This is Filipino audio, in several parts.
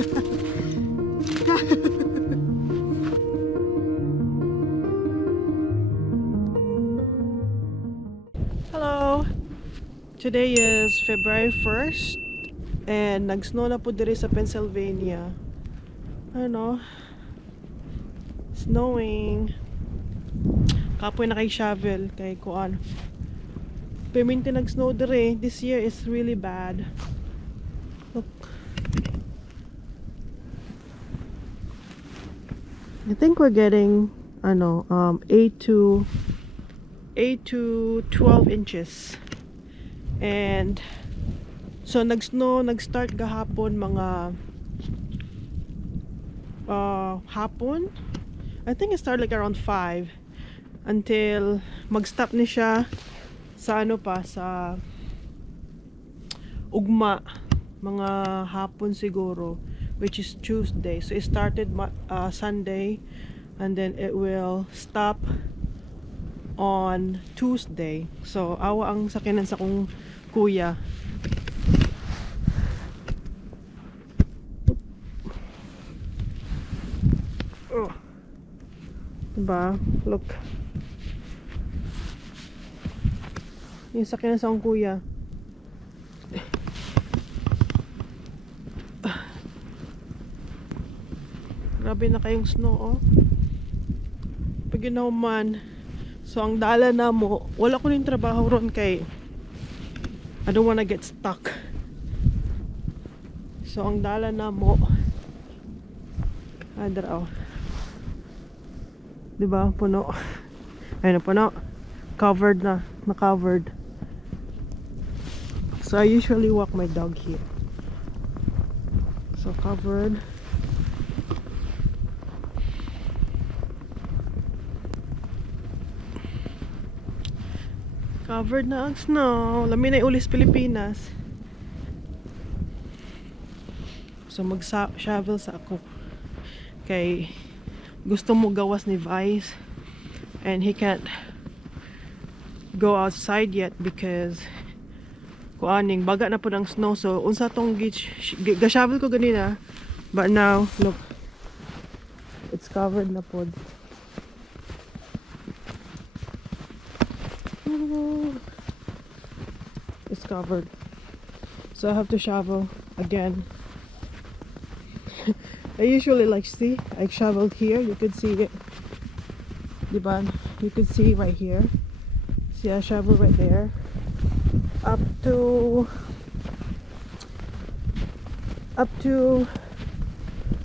Hello! Today is February 1st and nag-snow na po diri sa Pennsylvania. Ano? Snowing. Kapoy na kay shovel kay kuan. Paminti nag-snow diri. This year is really bad. Look. I think we're getting 8 to 12 inches. And so nag-start gahapon mga hapon. I think it started like around 5 until mag-stop ni siya sa sa ugma mga hapon siguro, which is Tuesday. So it started Sunday and then it will stop on Tuesday. So awa ang sakinan sa kong kuya. Oh. Diba? Look. Yung sakinan sa kong kuya. Grabe na kayong snow, oh. Pag man. So, ang dala na mo, wala ko rin trabaho ron kay I don't wanna get stuck. So, ang dala na mo adraw. Diba? Puno. Ayun na, puno. Covered na. Na-covered. So, I usually walk my dog here. So, covered. Covered na ang snow. Lamin ay ulis Pilipinas. So mag-shovel sa ako. Kay gusto mo gawas ni Vice. And he can't go outside yet because kuaning baga na po ng snow. So unsa tong ga-shovel ko ganina. But now, look. It's covered na po. It's covered, so I have to shovel again. I usually I shoveled here. You could see it, diba? You could see right here. See, I shovel right there up to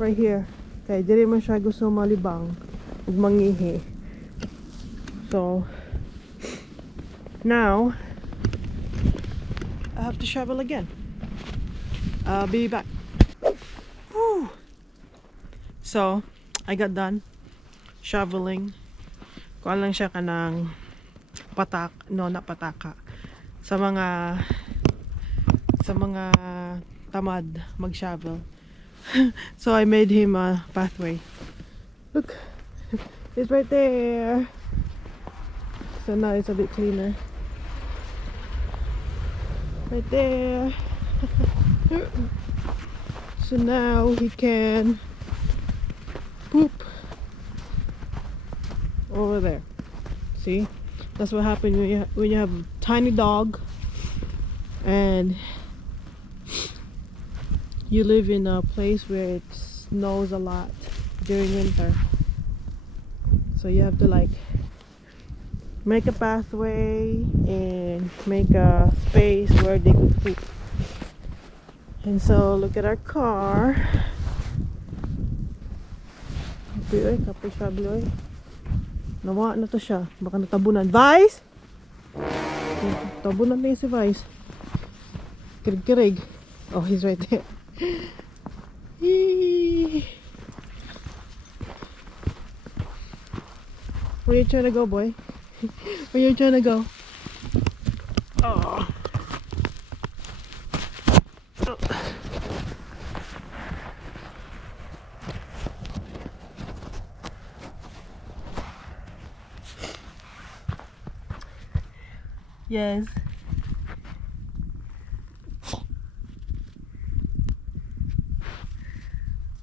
right here. Okay, diri man siya gusto malibang ug mangihi. So now I have to shovel again. I'll be back. Whew. So I got done shoveling. Kuan lang siya kanang not pataka sa mga tamad mag-shovel. So I made him a pathway. Look, it's right there. So now it's a bit cleaner. Right there. So now he can poop over there. See, that's what happens when you have a tiny dog and you live in a place where it snows a lot during winter. So you have to make a pathway and make a space where they could poop. And so look at our car. Kapag shovel, nawa na to siya. Baka natabunan. Vice! Tabunan na si Vice. Kirig-kirig. Oh, he's right there. Where you trying to go, boy? Where you trying to go? Oh. Yes.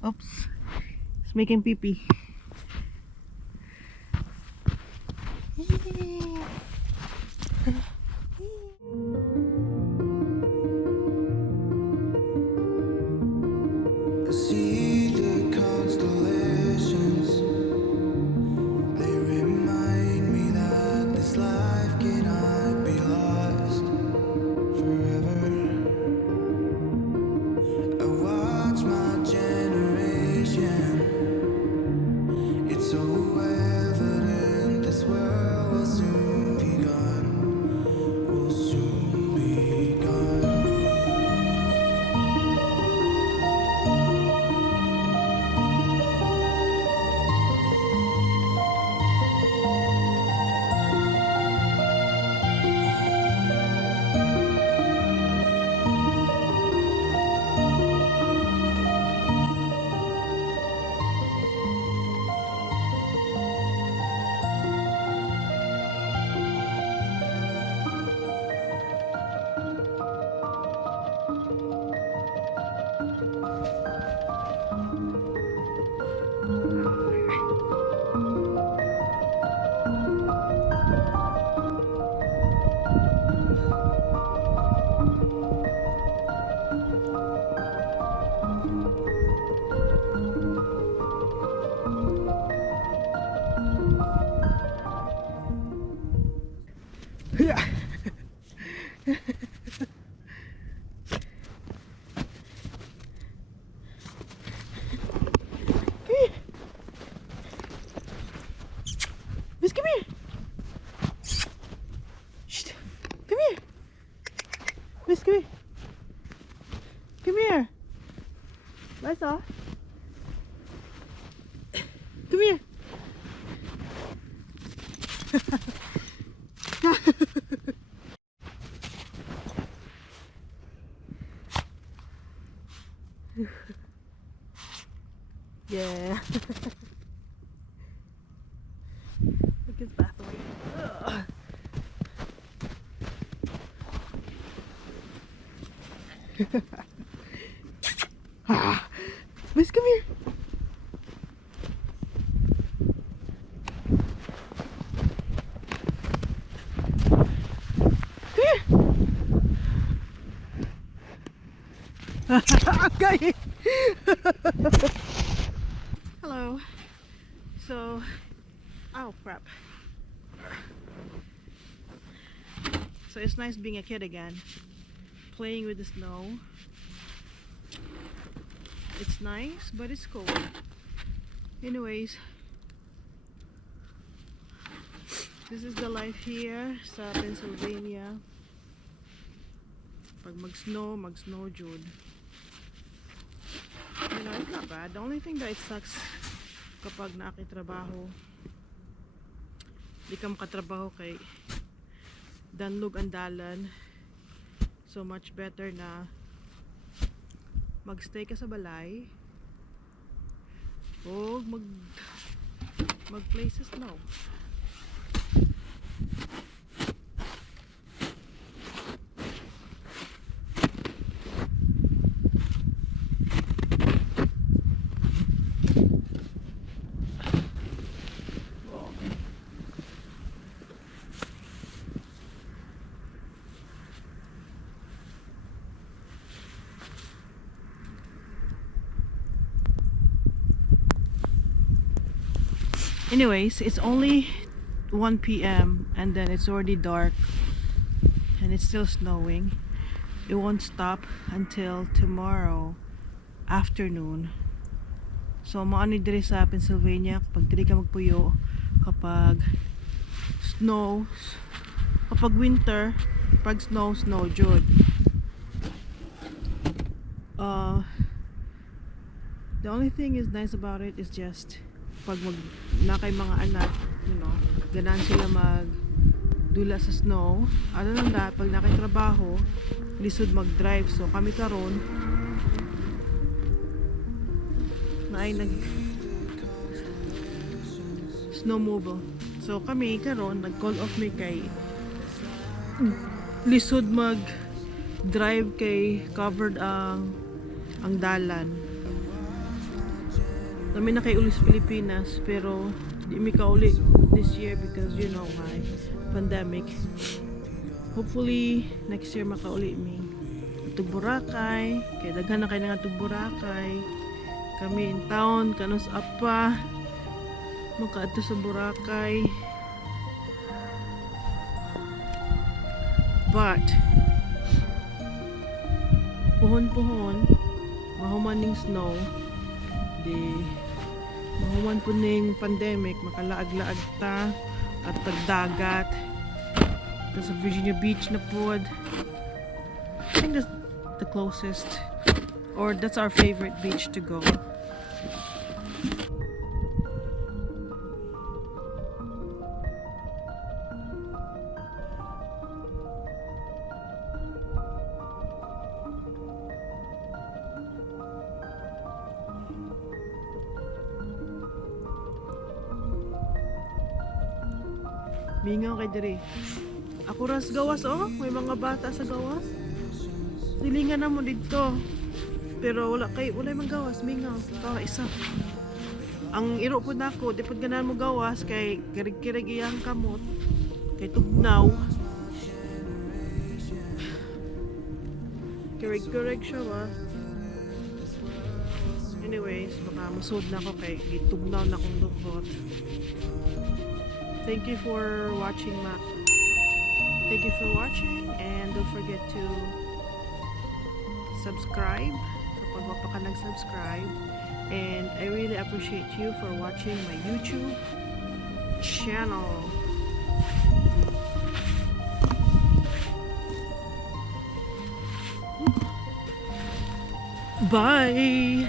Oops. It's making pee pee. See the constellations. They remind me that this life cannot be lost forever. I watch my generation. It's so evident this world will soon be gone. Will soon be gone. Miss, come here. Shh. Come here. Miss, come here. Come here. Liza. Come here. Yeah. Look his pathway. Ugh. Ah. Miss, come here. Okay. Hello. So, oh crap. So it's nice being a kid again, playing with the snow. It's nice, but it's cold. Anyways, this is the life here sa Pennsylvania. Pag mag-snow Jud. You know, it's not bad. The only thing that it sucks kapag nakitrabaho, di ka makatrabaho kay danlog ang dalan. So much better na magstay ka sa balay o mag-play sa snow. Anyways, it's only 1 p.m. and then it's already dark and it's still snowing. It won't stop until tomorrow afternoon. So maani diri sa Pennsylvania kapag diri ka magpuyo, kapag snow, kapag winter, pag snow Jud. The only thing is nice about it is just pag na kay mga anak, you know, ganan sila magdula sa snow. Other than that, pag nakay trabaho, lisod mag-drive. So kami karon na ay nag snowmobile. So kami karon nag-call off me kay lisod mag-drive kay covered ang dalan. Kami na kay uli sa Pilipinas pero di mi ka uli this year because you know why, pandemic. Hopefully next year makauli mi. Tug Boracay, kay daghan na kay nga tug Boracay. Kami in town kanus apa makaadto sa Boracay. But puhon-puhon mahuman ning snow di mahuman po ning pandemic makalaag-laag ta at tagdagat ta sa Virginia Beach na pod. I think that's the closest or that's our favorite beach to go. Mingaw kay diri. Ako ras gawas oh, may mga bata sa gawas. Silingan na mo dito. Pero wala man gawas, mingaw. Tawa isa. Ang iro po nako, di pud ganan mo gawas kay kirig-kirig iyang kamot. Kay tugnaw. Kirig-kirig siya ba? Anyways, baka musod na ako kay gitugnaw na kong lubot. Thank you for watching, Mac. Thank you for watching, and don't forget to subscribe kapag wapa ka nag-subscribe. And I really appreciate you for watching my YouTube channel. Bye!